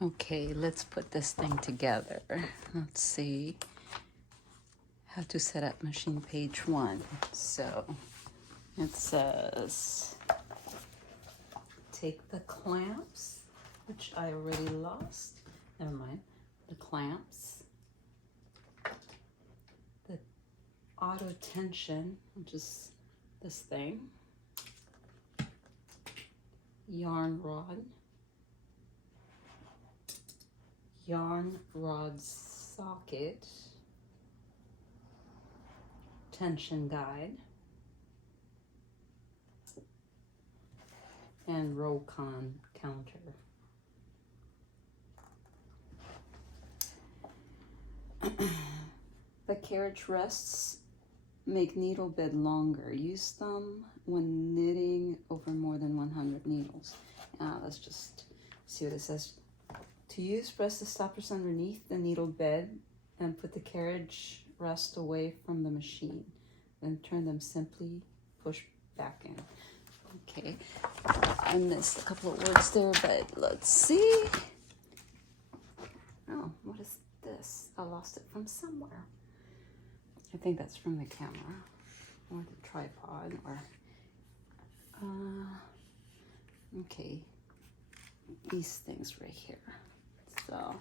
Okay, let's put this thing together. Let's see how to set up machine page 1. So it says take the clamps, which I already lost. Never mind. The clamps, the auto tension, which is this thing, yarn rod socket, tension guide, and roll counter. The carriage rests make needle bed longer. Use them when knitting over more than 100 needles. Let's just see what it says. To use, press the stoppers underneath the needle bed and put the carriage rest away from the machine. Then turn them simply, push back in. Okay, I missed a couple of words there, but let's see. Oh, what is this? I lost it from somewhere. I think that's from the camera or the tripod or, okay, these things right here. So,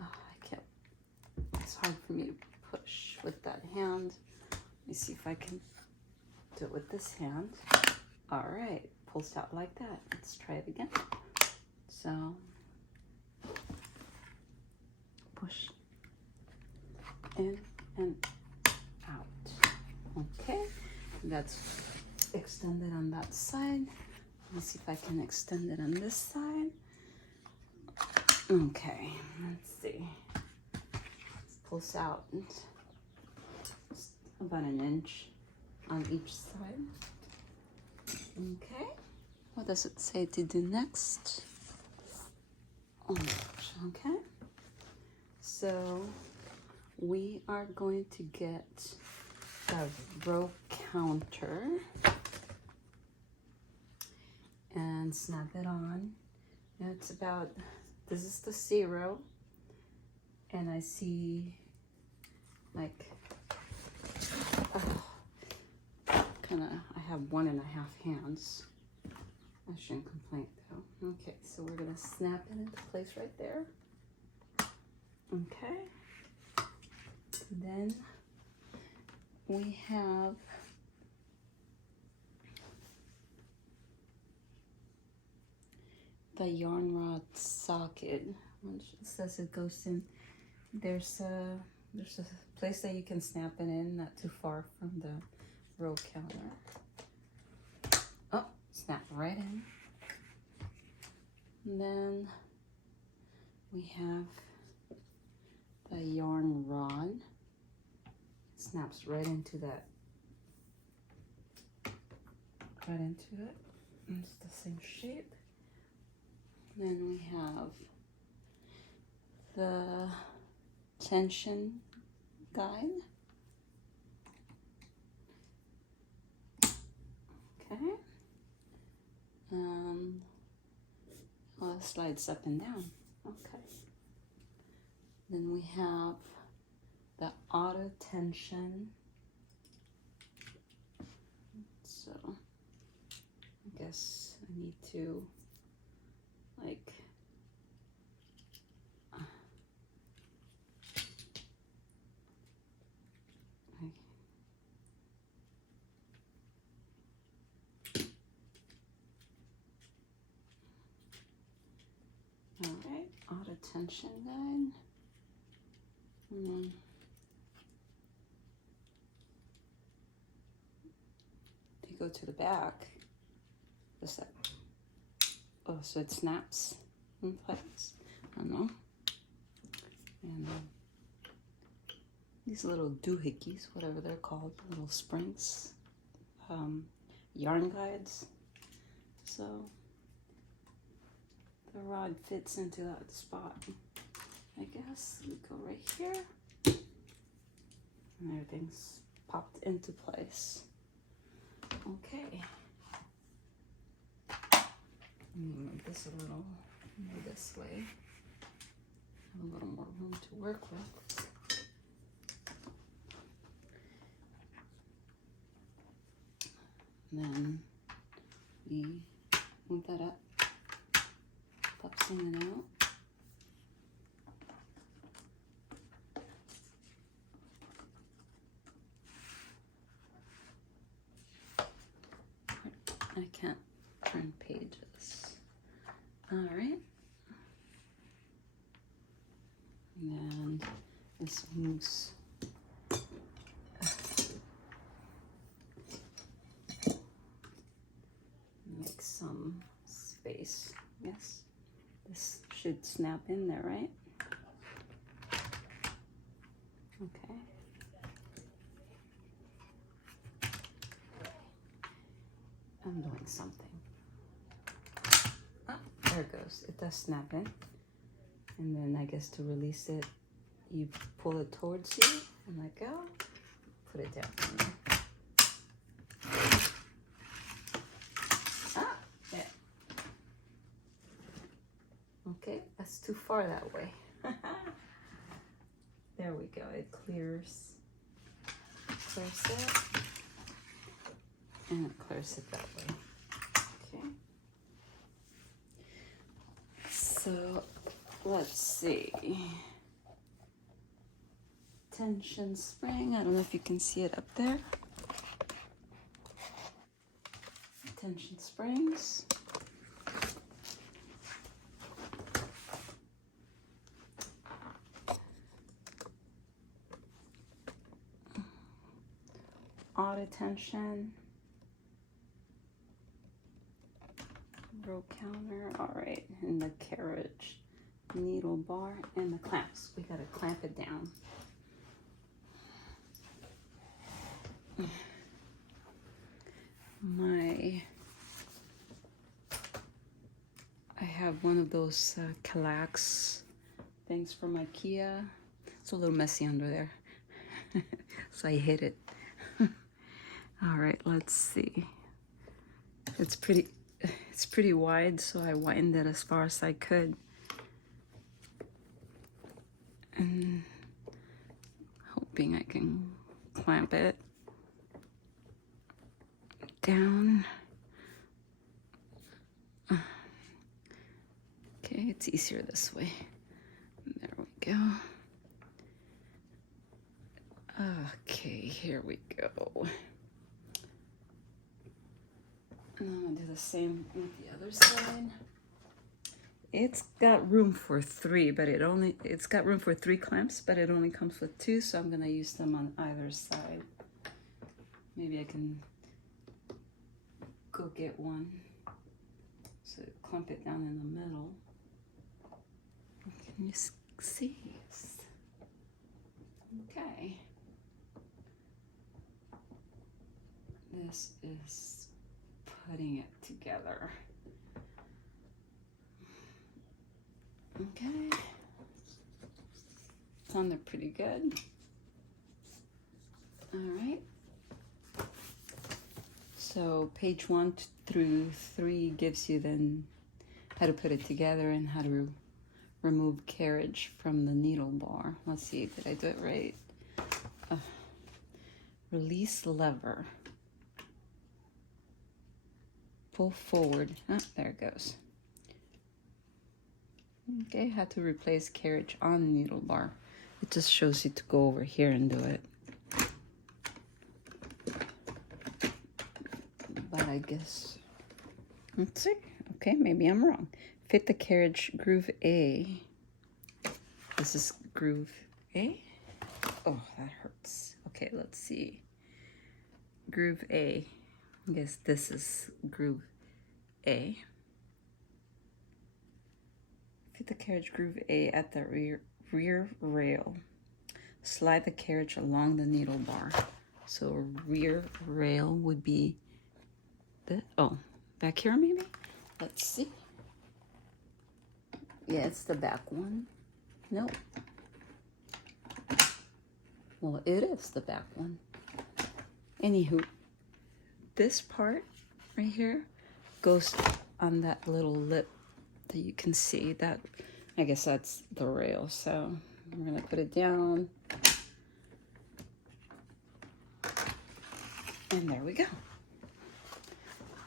I can't, it's hard for me to push with that hand. Let me see if I can do it with this hand. All right, pulls out like that. Let's try it again. So, push in and out. Okay, that's extended on that side. Let me see if I can extend it on this side. Okay, let's see. Let's pulse out about an inch on each side. Okay, what does it say to do next? Okay, so we are going to get the row counter and snap it on. It's about, this is the 0, and I see like I have 1.5 hands. I shouldn't complain though. Okay, so we're gonna snap it into place right there. Okay, then we have the yarn rod socket, which says it goes in. There's a place that you can snap it in, not too far from the row counter. Oh, snap right in. And then we have the yarn rod. Snaps right into that. Right into it. It's the same shape. Then we have the tension guide. Okay. Well, it slides up and down. Okay. Then we have the auto tension. So I guess I need to like all right, auto tension guide. To go to the back, what's that? Oh, so it snaps in place. I don't know. And these little doohickeys, whatever they're called, little springs, yarn guides. So the rod fits into that spot. I guess we go right here, and everything's popped into place. Okay. Move this a little more this way. Have a little more room to work with. Then we move that up, pop something out. I can't turn pages. All right. And this moves. Make some space. Yes. This should snap in there, right? Okay. I'm doing something. Ah, there it goes. It does snap in. And then I guess to release it, you pull it towards you and let go. Put it down in there. Ah, yeah. Okay, that's too far that way. There we go. It clears it. And it clears it that way. Okay. So let's see. Tension spring. I don't know if you can see it up there. Tension springs. Auto tension. Row counter. All right. And the carriage needle bar and the clamps. We got to clamp it down. I have one of those Kallax things from IKEA. It's a little messy under there. So I hid it. All right, let's see. It's pretty wide, so I widened it as far as I could. And hoping I can clamp it down. Okay, it's easier this way. There we go. Okay, here we go. And I'm gonna do the same with the other side. It's got room for three, but it's got room for 3 clamps, but it only comes with 2, so I'm gonna use them on either side. Maybe I can go get one. So clump it down in the middle. Can you see? Okay. This is putting it together. Okay. It's on there pretty good. All right. So page 1 through 3 gives you then how to put it together and how to remove carriage from the needle bar. Let's see, did I do it right? Release lever. Pull forward. Ah, there it goes. Okay, how to replace carriage on the needle bar. It just shows you to go over here and do it. But I guess, let's see. Okay, maybe I'm wrong. Fit the carriage groove A. This is groove A. Oh, that hurts. Okay, let's see. Groove A. I guess this is groove A. Fit the carriage groove A at the rear rail. Slide the carriage along the needle bar. So rear rail would be back here maybe? Let's see. Yeah, it's the back one. Nope. Well, it is the back one. Anywho, this part right here goes on that little lip that you can see. That I guess that's the rail, so I'm gonna put it down. And there we go.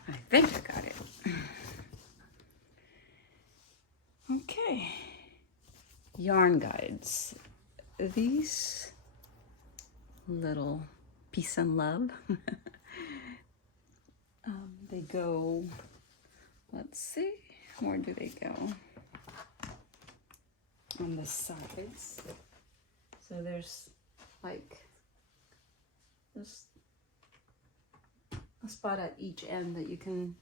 I think I got it. Okay. Yarn guides. These little peace and love. They go, let's see, where do they go? On the sides. So there's like just a spot at each end that you can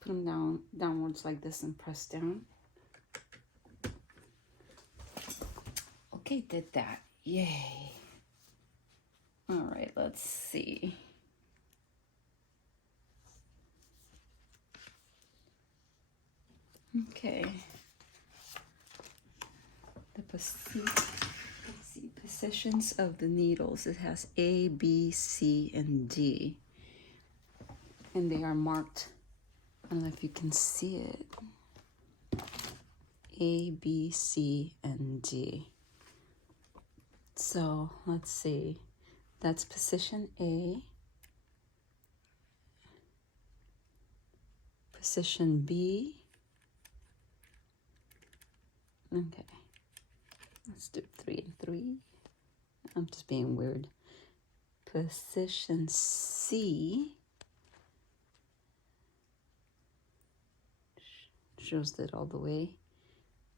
put them downwards like this and press down. Okay, did that. Yay. All right, let's see. Okay. Let's see, positions of the needles. It has A, B, C, and D. And they are marked. I don't know if you can see it. A, B, C, and D. So let's see. That's position A. Position B. Okay. Let's do 3 and 3. I'm just being weird. Position C. Shows that all the way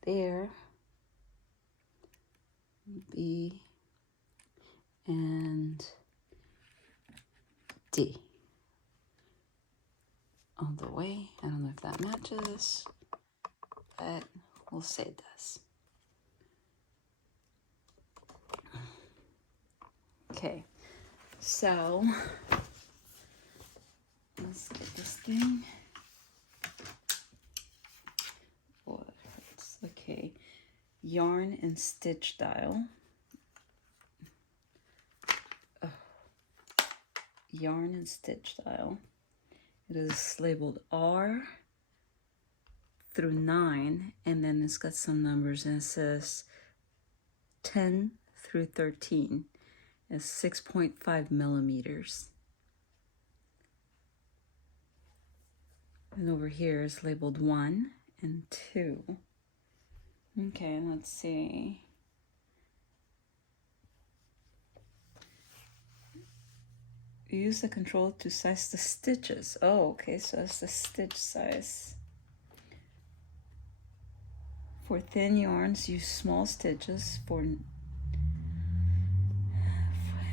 there. B and D. All the way. I don't know if that matches, but we'll say it does. Okay, so let's get this thing. What hurts? Okay, yarn and stitch dial. Oh. Yarn and stitch dial. It is labeled R through 9, and then it's got some numbers, and it says 10 through 13. It's 6.5 millimeters. And over here is labeled 1 and 2. Okay, let's see. Use the control to size the stitches. Oh, okay, so it's the stitch size. For thin yarns, use small stitches.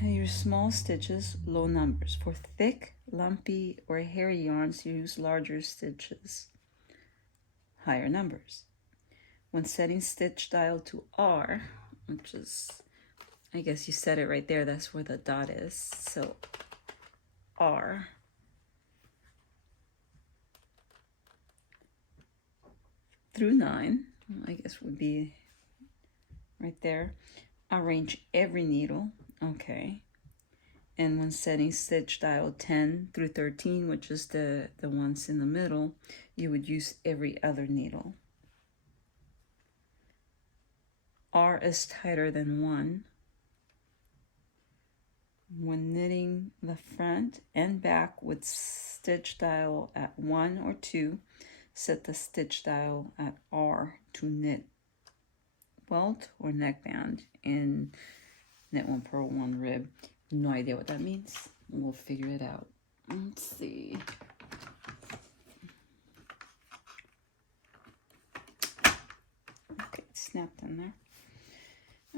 Use small stitches, low numbers. For thick, lumpy, or hairy yarns, use larger stitches, higher numbers. When setting stitch dial to R, which is, I guess you set it right there, that's where the dot is, so R. Through 9, I guess would be right there. Arrange every needle, okay. And when setting stitch dial 10 through 13, which is the ones in the middle, you would use every other needle. R is tighter than 1. When knitting the front and back with stitch dial at 1 or 2, set the stitch dial at R to knit welt or neckband and knit 1 purl 1 rib. No idea what that means. We'll figure it out. Let's see. Okay, it's snapped in there.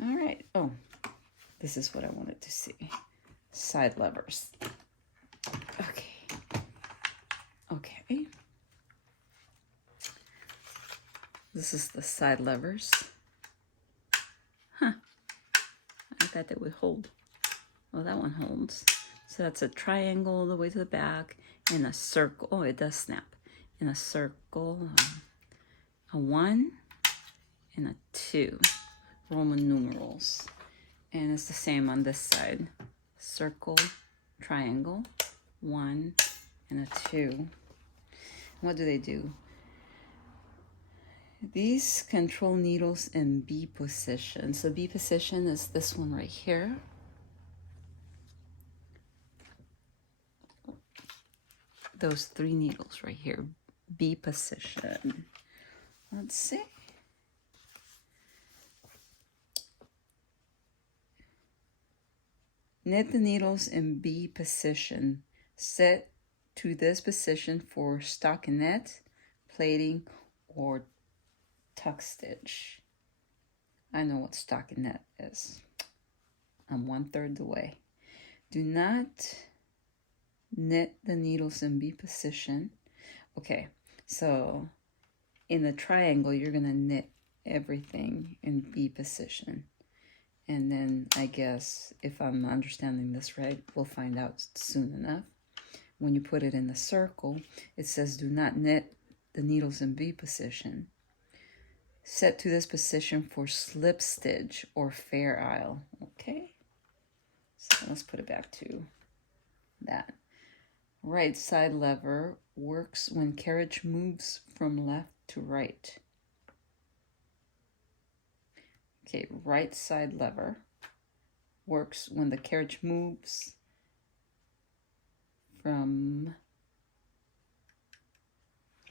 All right. Oh, this is what I wanted to see. Side levers. Okay. Okay. This is the side levers. Huh. I thought they would hold. Well, that one holds. So that's a triangle all the way to the back and a circle. Oh, it does snap. In a circle, a 1 and a 2. Roman numerals. And it's the same on this side. Circle, triangle, 1 and a 2. What do? These control needles in B position. So B position is this one right here. Those 3 needles right here, B position. Let's see. Knit the needles in B position. Set to this position for stockinette, plaiting, or tuck stitch. I know what stockinette is. I'm 1/3 the way. Do not knit the needles in B position. Okay, so in the triangle, you're gonna knit everything in B position. And then I guess if I'm understanding this right, we'll find out soon enough. When you put it in the circle, it says do not knit the needles in B position. Set to this position for slip stitch or fair isle. Okay, so let's put it back to that. Right side lever works when carriage moves from left to right. Okay, right side lever works when the carriage moves from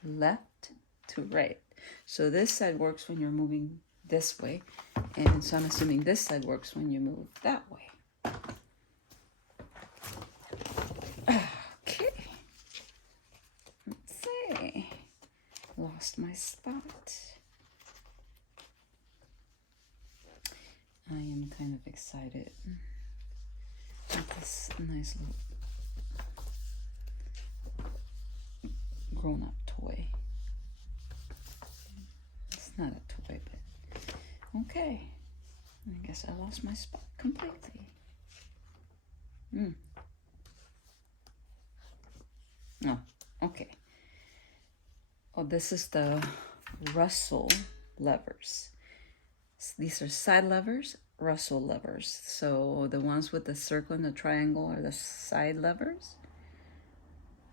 left to right. So this side works when you're moving this way, and so I'm assuming this side works when you move that way. Okay, let's see. Lost my spot. I am kind of excited with this nice little grown-up toy. It's not a toy, but okay. I guess I lost my spot completely. Oh, okay. Oh, this is the Russell levers. These are side levers, Russell levers. So the ones with the circle and the triangle are the side levers.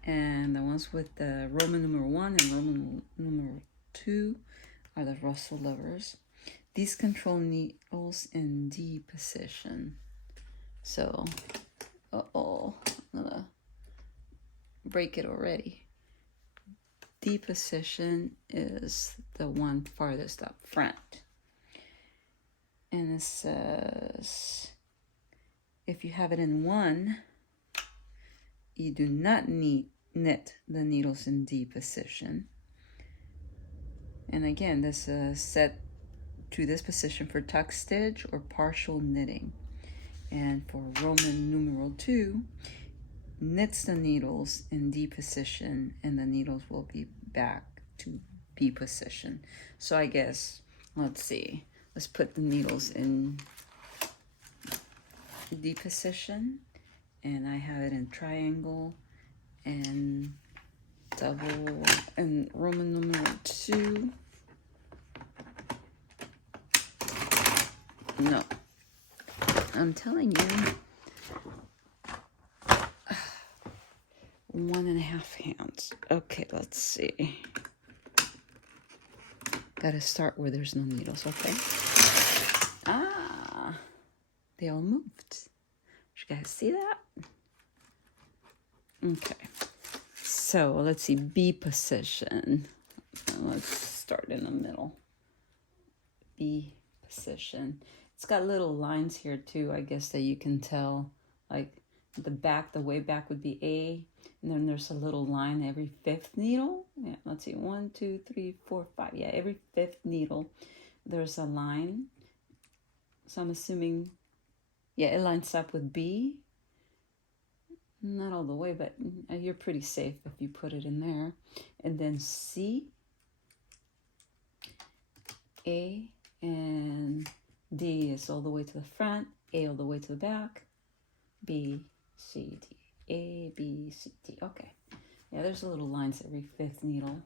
And the ones with the Roman numeral 1 and Roman numeral 2 are the Russell levers. These control needles in D position. So, uh-oh, I'm gonna break it already. D position is the one farthest up front. And it says, if you have it in 1, you do not knit the needles in D position. And again, this is set to this position for tuck stitch or partial knitting. And for Roman numeral 2, knits the needles in D position, and the needles will be back to B position. So I guess, let's see. Let's put the needles in D position, and I have it in triangle and double and Roman numeral 2. No, I'm telling you, 1.5 hands. Okay, let's see. Gotta start where there's no needles, okay? Ah, they all moved. Did you guys see that? Okay, so let's see, B position. Let's start in the middle. B position. It's got little lines here too, I guess, that you can tell. Like the back, the way back would be A, and then there's a little line every 5th needle. Yeah, let's see, 1, 2, 3, 4, 5. Yeah, every 5th needle, there's a line. So I'm assuming, yeah, it lines up with B. Not all the way, but you're pretty safe if you put it in there. And then C, A, and D is all the way to the front, A all the way to the back, B, C, D, A, B, C, D. Okay. Yeah, there's little lines every 5th needle.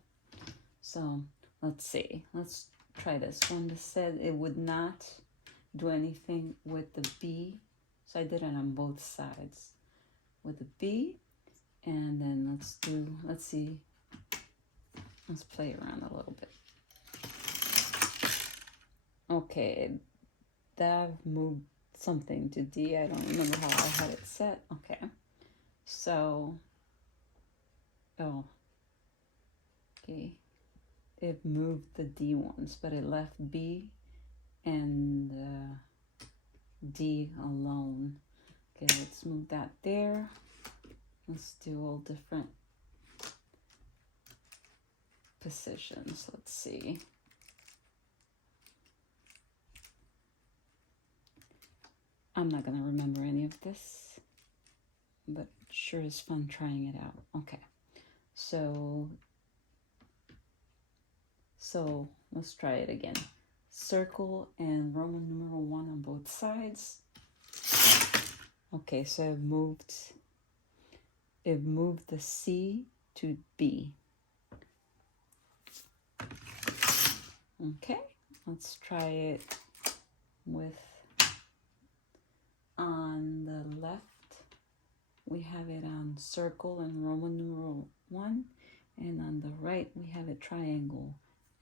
So let's see. Let's try this one. This said it would not do anything with the B. So I did it on both sides with the B. And then let's see. Let's play around a little bit. Okay, that moved something to D. I don't remember how I had it set. Okay, so, oh, okay, it moved the D ones, but it left B and D alone. Okay, let's move that there. Let's do all different positions. Let's see. I'm not gonna remember any of this, but sure is fun trying it out. Okay, so let's try it again. Circle and Roman numeral 1 on both sides. Okay, so it moved the C to B. Okay, let's try it with, on the left, we have it on circle and Roman numeral 1, and on the right, we have it triangle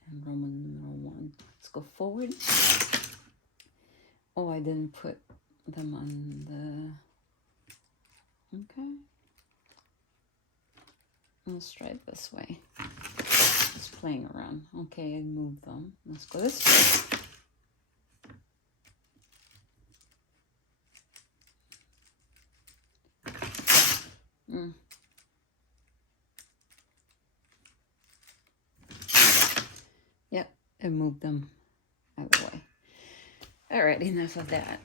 and Roman numeral 1. Let's go forward. Oh, I didn't put them on the, okay. Let's try it this way. Just playing around. Okay, I moved them. Let's go this way. Yep, I moved them out of the way. All right, enough of that.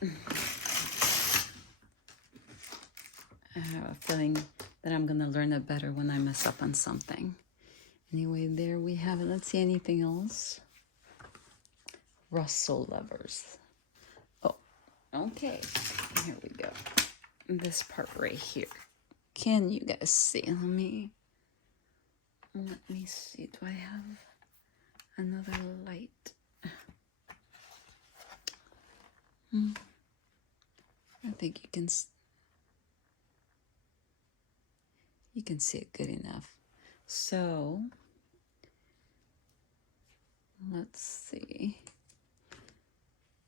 I have a feeling that I'm gonna learn it better when I mess up on something. Anyway, there we have it. Let's see anything else. Russell levers. Oh, okay. Here we go. This part right here. Can you guys see? Let me see. Do I have another light? I think you can see it good enough. So let's see.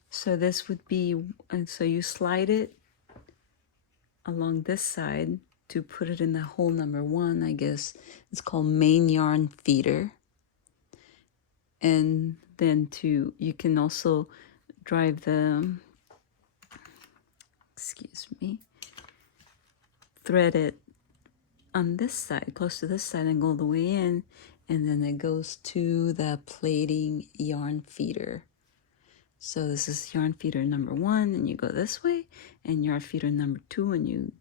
So this would be, and so you slide it along this side to put it in the hole number 1, I guess. It's called main yarn feeder. And then you can also drive the, thread it on this side, close to this side, and go the way in, and then it goes to the plaiting yarn feeder. So this is yarn feeder number 1, and you go this way, and yarn feeder number 2, and you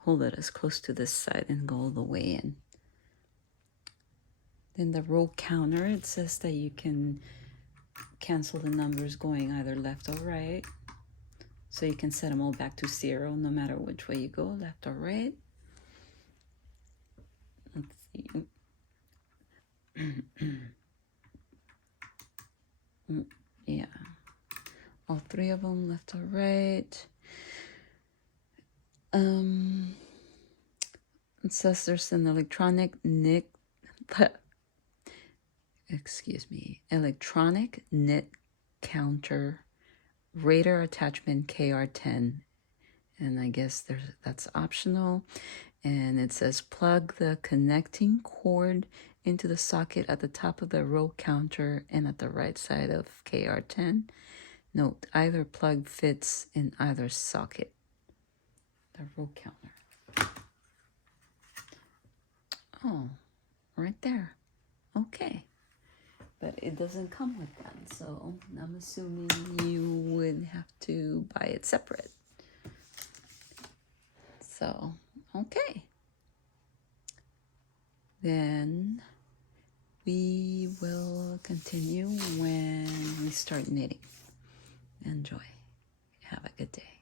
hold it as close to this side and go all the way in. Then the row counter, it says that you can cancel the numbers going either left or right. So you can set them all back to 0 no matter which way you go, left or right. Let's see. Yeah. All 3 of them, left or right. It says there's an electronic knit counter radar attachment KR10, and I guess that's optional. And it says plug the connecting cord into the socket at the top of the row counter and at the right side of KR10. Note, either plug fits in either socket. The row counter. Oh, right there. Okay. But it doesn't come with that, so I'm assuming you would have to buy it separate. So, okay. Then we will continue when we start knitting. Enjoy. Have a good day.